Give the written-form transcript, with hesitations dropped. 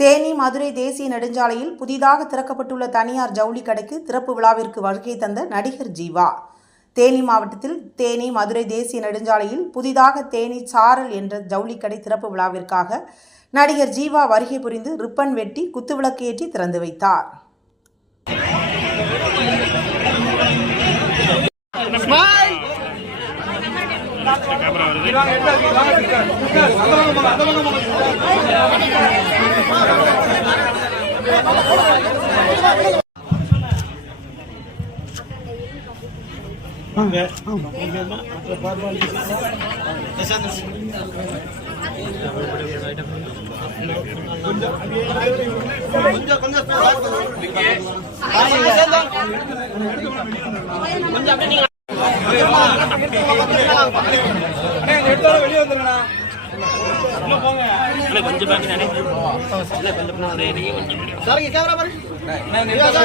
தேனி மதுரை தேசிய நெடுஞ்சாலையில் புதிதாக திறக்கப்பட்டுள்ள தனியார் ஜவுளி கடைக்கு திறப்பு விழாவிற்கு வருகை தந்த நடிகர் ஜீவா. தேனி மாவட்டத்தில் தேனி மதுரை தேசிய நெடுஞ்சாலையில் புதிதாக தேனி சாரல் என்ற ஜவுளி கடை திறப்பு விழாவிற்காக நடிகர் ஜீவா வருகை புரிந்து ரிப்பன் வெட்டி குத்துவிளக்கு ஏற்றி திறந்து வைத்தார். கொஞ்சம்